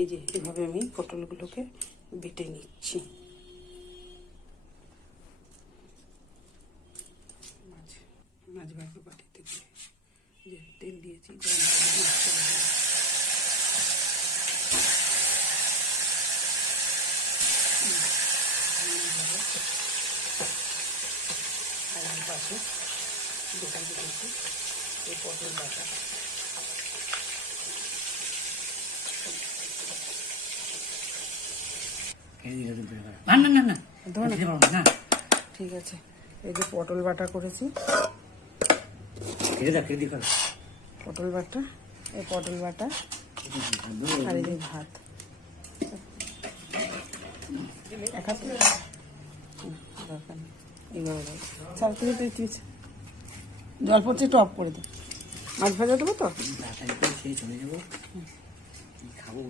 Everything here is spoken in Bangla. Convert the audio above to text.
এই যে এভাবে আমি পটলগুলোকে বেটে নিচ্ছি। মাছ ভাজা বাটিতে করে যে তেল দিয়েছি, পাশে দোকান দিয়েছি এই পটল বাটা। ঠিক আছে, এই যে পটল বাটা করেছি, পটল বাটা, এই পটল বাটা আর এই যে ভাত। দরকার নেই, এইভাবে সারা থেকে তুই জল পড়ছে, একটু অফ করে দে। মাছ ভাজা দেবো তো, চলে যাবো, খাবো।